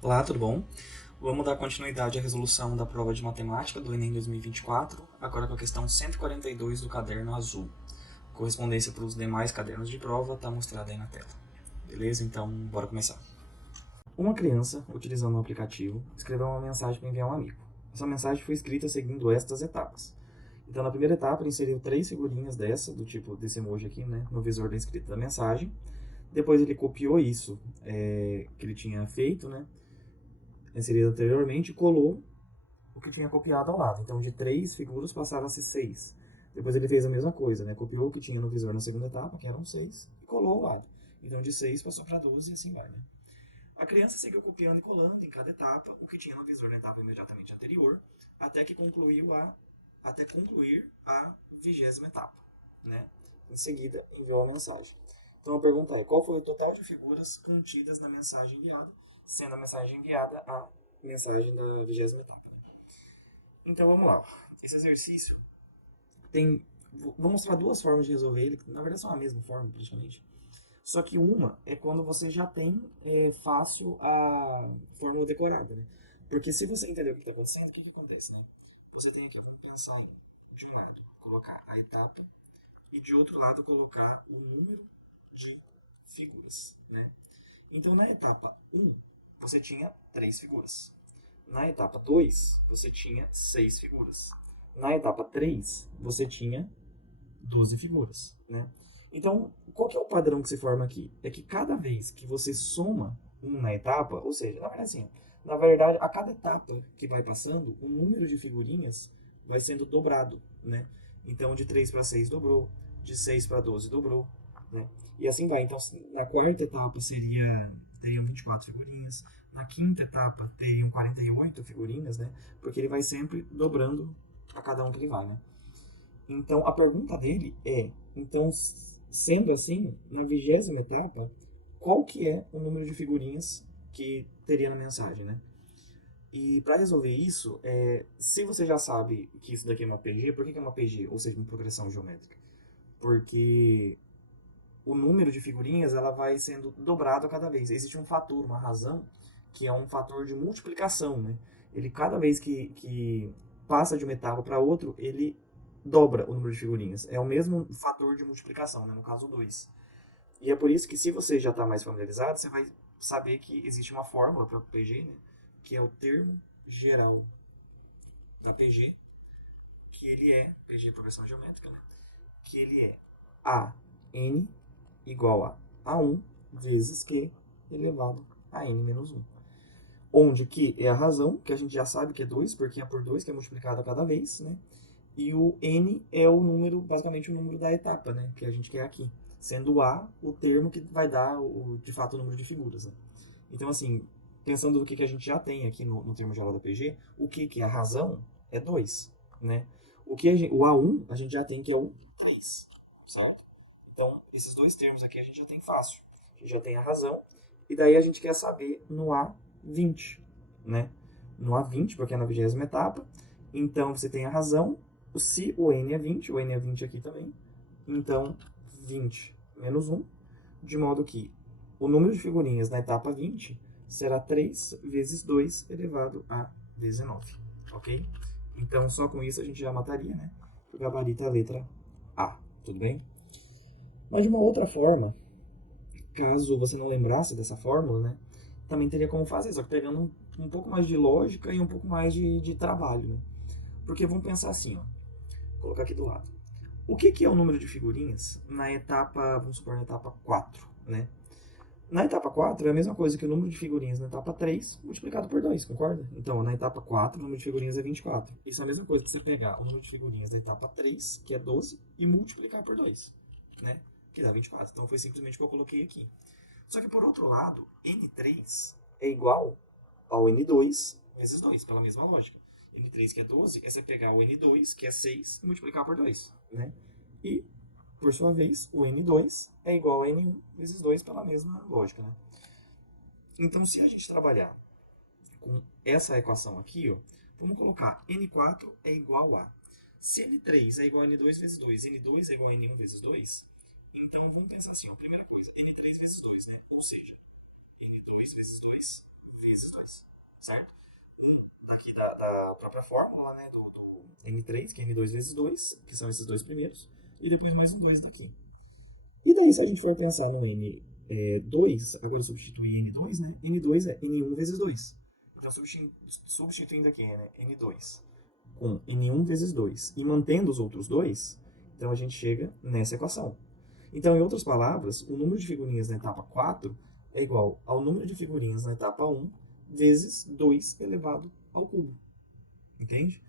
Olá, tudo bom? Vamos dar continuidade à resolução da prova de matemática do Enem 2024, agora com a questão 142 do caderno azul. Correspondência para os demais cadernos de prova está mostrada aí na tela. Beleza? Então, bora começar. Uma criança, utilizando um aplicativo, escreveu uma mensagem para enviar a um amigo. Essa mensagem foi escrita seguindo estas etapas. Então, na primeira etapa, ele inseriu 3 figurinhas do tipo desse emoji aqui, né, no visor da escrita da mensagem. Depois ele copiou isso que ele tinha feito, né, inserido anteriormente, e colou o que tinha copiado ao lado. Então, de 3 figuras passaram a ser 6. Depois ele fez a mesma coisa, né? Copiou o que tinha no visor na segunda etapa, que eram 6, e colou ao lado. Então, de 6 passou para 12 e assim vai, né? A criança seguiu copiando e colando em cada etapa o que tinha no visor na etapa imediatamente anterior, até que até concluir a 20ª etapa, né? Em seguida, enviou a mensagem. Então a pergunta é: qual foi o total de figuras contidas na mensagem enviada, sendo a mensagem enviada a mensagem da 20ª etapa, né? Então vamos lá. Esse exercício tem. Vou mostrar duas formas de resolver ele, que na verdade são a mesma forma, praticamente. Só que uma é quando você já tem fácil a fórmula decorada, né? Porque se você entender o que está acontecendo, o que acontece, né? Você tem aqui, vamos pensar de um lado, colocar a etapa e de outro lado colocar o número de figuras, né? Então na etapa um você tinha 3 figuras. Na etapa 2 você tinha 6 figuras. Na etapa 3 você tinha 12 figuras, né? Então, qual que é o padrão que se forma aqui? É que cada vez que você soma uma etapa, ou seja, na verdade, a cada etapa que vai passando, o número de figurinhas vai sendo dobrado, né? Então, de 3 para 6 dobrou, de 6 para 12 dobrou, né? E assim vai. Então, na quarta etapa teriam 24 figurinhas, na quinta etapa teriam 48 figurinhas, né? Porque ele vai sempre dobrando a cada um que ele vai, né? Então, a pergunta dele é, então, sendo assim, na 20ª etapa, qual que é o número de figurinhas que teria na mensagem, né? E para resolver isso, se você já sabe que isso daqui é uma PG, por que é uma PG, ou seja, uma progressão geométrica? Porque o número de figurinhas ela vai sendo dobrado a cada vez. Existe um fator, uma razão, que é um fator de multiplicação, né? Ele cada vez que passa de uma etapa para outra, ele dobra o número de figurinhas. É o mesmo fator de multiplicação, né? No caso 2. E é por isso que se você já está mais familiarizado, você vai saber que existe uma fórmula para PG, né? Que é o termo geral da PG, que ele é, PG progressão geométrica, né? Que ele é a n igual a A1 vezes Q elevado a n menos 1. Onde Q é a razão, que a gente já sabe que é 2, porque é por 2 que é multiplicado a cada vez, né? E o n é o número, basicamente o número da etapa, né? Que a gente quer aqui. Sendo o A o termo que vai dar, de fato, o número de figuras, né? Então, assim, pensando no que a gente já tem aqui no termo geral da PG, o que é a razão é 2, né? O A1 a gente já tem que é o 3, certo? Então, esses dois termos aqui a gente já tem fácil. A gente já tem a razão. E daí a gente quer saber no A20, né? No A20, porque é na 20ª etapa. Então, você tem a razão. Se o N é 20, o N é 20 aqui também. Então, 20 menos 1. De modo que o número de figurinhas na etapa 20 será 3 vezes 2 elevado a 19. Ok? Então, só com isso a gente já mataria, né? O gabarito a letra A. Tudo bem? Mas de uma outra forma, caso você não lembrasse dessa fórmula, né? Também teria como fazer, só que pegando um pouco mais de lógica e um pouco mais de trabalho, né? Porque vamos pensar assim, ó. Vou colocar aqui do lado. O que é o número de figurinhas na etapa, vamos supor, na etapa 4, né? Na etapa 4 é a mesma coisa que o número de figurinhas na etapa 3 multiplicado por 2, concorda? Então, na etapa 4, o número de figurinhas é 24. Isso é a mesma coisa que você pegar o número de figurinhas da etapa 3, que é 12, e multiplicar por 2, né? Que dá 24. Então, foi simplesmente o que eu coloquei aqui. Só que, por outro lado, N3 é igual ao N2 vezes 2, pela mesma lógica. N3, que é 12, é você pegar o N2, que é 6, e multiplicar por 2, né? E, por sua vez, o N2 é igual a N1 vezes 2 pela mesma lógica, né? Então, se a gente trabalhar com essa equação aqui, ó, vamos colocar N4 é igual a... Se N3 é igual a N2 vezes 2, N2 é igual a N1 vezes 2, então vamos pensar assim, ó, primeira coisa, N3 vezes 2, né? Ou seja, N2 vezes 2 vezes 2, certo? Um daqui da própria fórmula, né, do N3, que é N2 vezes 2, que são esses dois primeiros, e depois mais um 2 daqui. E daí, se a gente for pensar no N2, agora substituir N2, né? N2 é N1 vezes 2. Então, substituindo aqui, né, N2 com N1 vezes 2 e mantendo os outros dois, então a gente chega nessa equação. Então, em outras palavras, o número de figurinhas na etapa 4 é igual ao número de figurinhas na etapa 1 vezes 2 elevado ao cubo. Entende?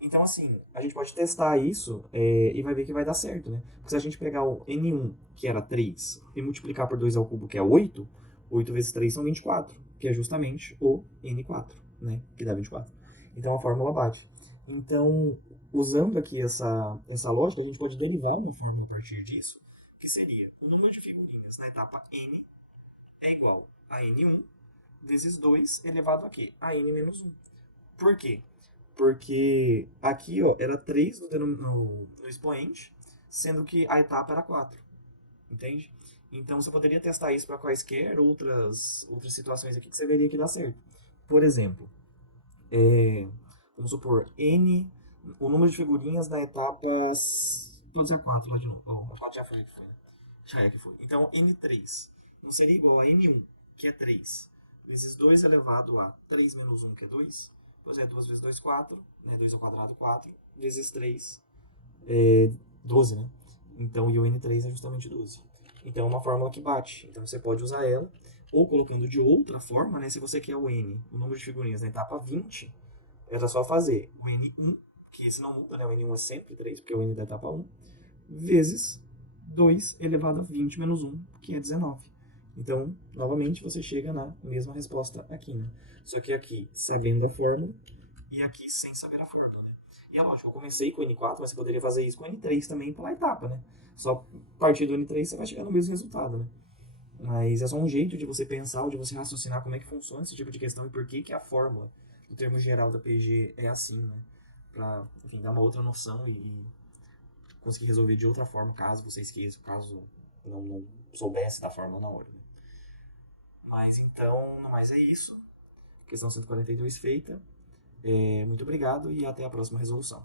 Então, assim, a gente pode testar isso e vai ver que vai dar certo, né? Porque se a gente pegar o N1, que era 3, e multiplicar por 2 ao cubo, que é 8, 8 vezes 3 são 24, que é justamente o N4, né? Que dá 24. Então, a fórmula bate. Então, usando aqui essa lógica, a gente pode derivar uma fórmula a partir disso, que seria o número de figurinhas na etapa N é igual a N1 vezes 2 elevado a quê? A N menos 1. Por quê? Porque aqui ó, era 3 no expoente, sendo que a etapa era 4. Entende? Então você poderia testar isso para quaisquer outras situações aqui que você veria que dá certo. Por exemplo, vamos supor, N, o número de figurinhas da etapa. Vou dizer 4 lá de novo. Oh, a 4 já foi, né? Já é que foi. Então N3 não seria igual a N1, que é 3, vezes 2 elevado a 3 menos 1, que é 2. Pois é, 2 vezes 2, 4. Né? 2 ao quadrado, 4. Vezes 3, 12, né? Então, e o N3 é justamente 12. Então, é uma fórmula que bate. Então, você pode usar ela. Ou colocando de outra forma, né? Se você quer o N, o número de figurinhas na etapa 20, era só fazer o N1, que esse não muda, né? O N1 é sempre 3, porque é o N da etapa 1, vezes 2 elevado a 20 menos 1, que é 19. Então, novamente, você chega na mesma resposta aqui, né? Só que aqui, sabendo a fórmula, e aqui sem saber a fórmula, né? E é lógico, eu comecei com o N4, mas você poderia fazer isso com o N3 também pela etapa, né? Só a partir do N3 você vai chegar no mesmo resultado, né? Mas é só um jeito de você pensar ou de você raciocinar como é que funciona esse tipo de questão e por que a fórmula do termo geral da PG é assim, né? Pra, enfim, dar uma outra noção e conseguir resolver de outra forma, caso você esqueça, caso não soubesse da fórmula na hora, né? Mas então, no mais é isso. Questão 142 feita. Muito obrigado e até a próxima resolução.